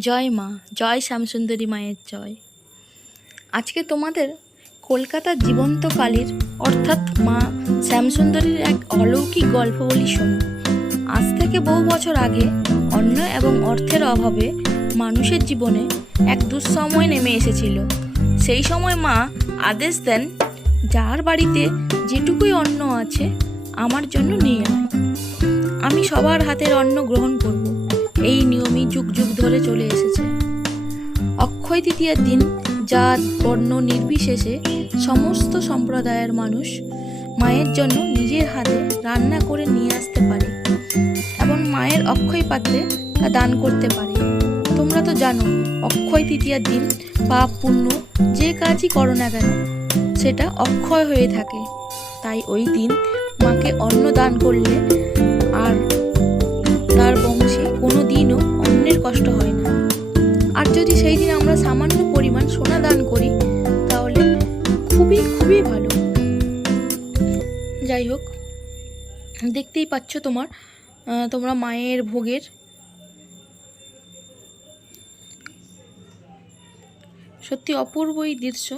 জয় মা, জয় শ্যামসুন্দরী মায়ের জয়। আজকে তোমাদের কলকাতার জীবন্ত কালীর অর্থাৎ মা শ্যামসুন্দরীর এক অলৌকিক গল্প বলি শোনো। আজ থেকে বহু বছর আগে অন্ন এবং অর্থের অভাবে মানুষের জীবনে এক দুঃসময় নেমে এসেছিল। সেই সময় মা আদেশ দেন, যার বাড়িতে যেটুকুই অন্ন আছে আমার জন্য নিয়ে আয়। আমি সবার হাতের অন্ন গ্রহণ করব। এই নিয়মই যুগ যুগ ধরে চলে এসেছে। অক্ষয় তৃতীয়ার দিন জাত বর্ণ নির্বিশেষে সমস্ত সম্প্রদায়ের মানুষ মায়ের জন্য নিজের হাতে রান্না করে নিয়ে আসতে পারে এবং মায়ের অক্ষয় পাত্রে তা দান করতে পারে। তোমরা তো জানো, অক্ষয় তৃতীয়ার দিন পাপ পুণ্য যে কাজই করো না কেন সেটা অক্ষয় হয়ে থাকে। তাই ওই দিন মাকে অন্ন দান করলে আর তার বংশে কোনো দিনও অন্যের কষ্ট হয় না। আর যদি সেই দিন আমরা সামান্য পরিমাণ সোনা দান করি তাহলে খুবই খুবই ভালো। যাই হোক, দেখতেই পাচ্ছ তোমরা মায়ের ভোগের সত্যি অপূর্ব এই দৃশ্য।